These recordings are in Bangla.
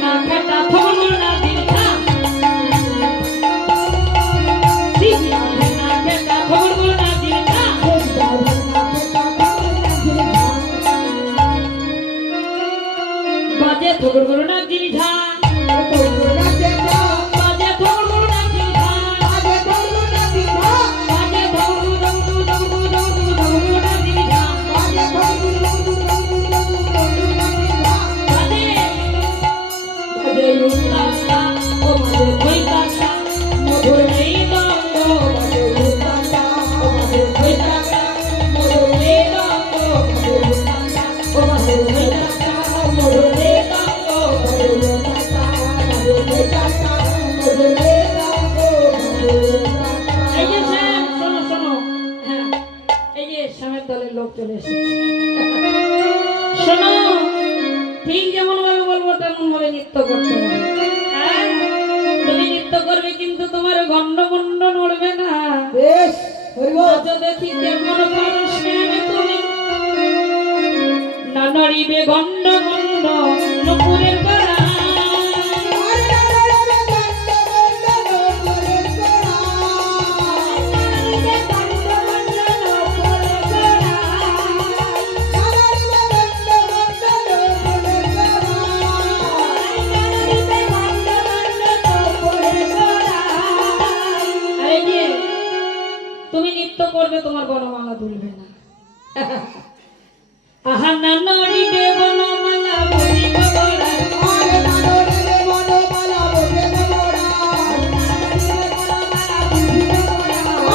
না খেটা থগল না দিলটা না খেটা থগল না দিলটা বাজে থগল না দিলটা লোক চলে এসেছে শোনো ঠিক যেমন ভাবে বলবো তেমন ভাবে নৃত্য করতে হবে তুমি নৃত্য করবে কিন্তু তোমার গন্ড গন্ড নড়বে না বেশ দেখি কেমন পারো তুমি না নড়িবে গন্ড গন্ড নপুরের গড়া তুমি নৃত্য করবে তোমার বনমালা দুলবে না আহা না নড়িবে বনমালা বলিবে বড়া আরে না নড়িবে বনমালা বলিবে বড়া আরে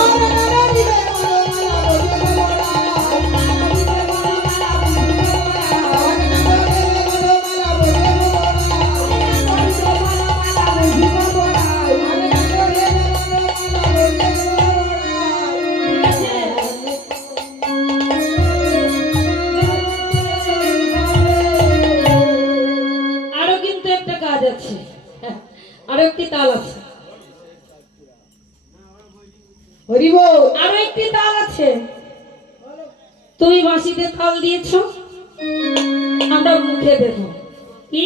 না নড়িবে বনমালা বলিবে বড়া আরে না নড়িবে বনমালা বলিবে বড়া আরে না নড়িবে বনমালা বলিবে বড়া আরে না নড়িবে বনমালা বলিবে বড়া আরে না নড়িবে বনমালা বলিবে আরো একটি তাল আছে আরো একটি তাল আছে তুমি বাঁশিতে তাল দিয়েছো আমরা মুখে দেবো কি